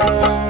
Thank you.